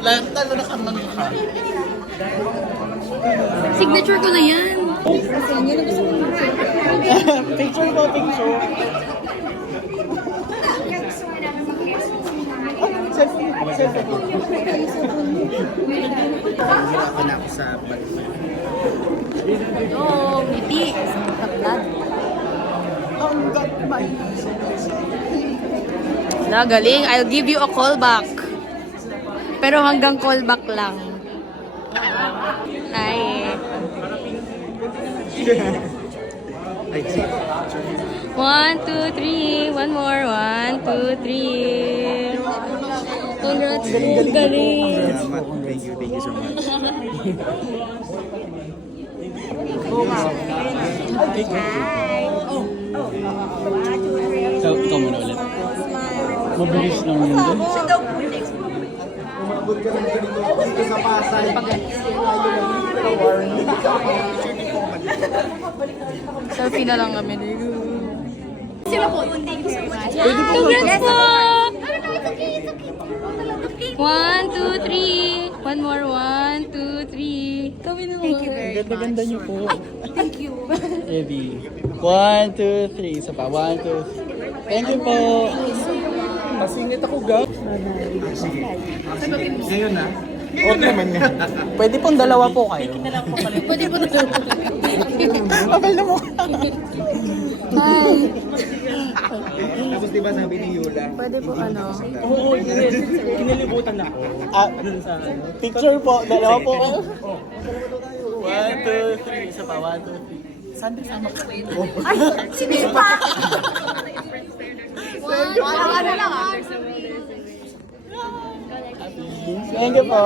Lalo na kang mangka. Signature ko na yan. Picture po, picture. Ako na ako sa Oh, ngiti. Sa matablad. Na, galing. I'll give you a call back. Pero hanggang call back lang. Ay. Ay, 1, 2, 3. One more. 1, 2, 3. Congrats. Galing. salamat. Thank you so much. So, ikaw muna ulit. Mabilis lang yun doon. Selfie na lang kami. Sila po. Thank you so much. Congrats po! It's okay. 1, 2, 3. One more. 1, 2, 3. Kami na. Thank you very Ganda-ganda niyo po. Thank you. Eddie. 1, 2, 3. Isa pa. 1, 2, 3. Thank you po. Masingit ako, Gab. Sige. Ngayon na. Oo naman nga. Pwede pong dalawa po kayo. Pwede po na. Kapal na mo. Hi. Tapos diba sabi ni Yula? Pwede po ano. Oo, yes. Kinalibutan ako. Picture po. Dalawa po kayo. 1, 2, 3. Isa pa. 1, 2, 3. Saan din sama ka? Ay, sinipa! Ano lang ah. Thank you po.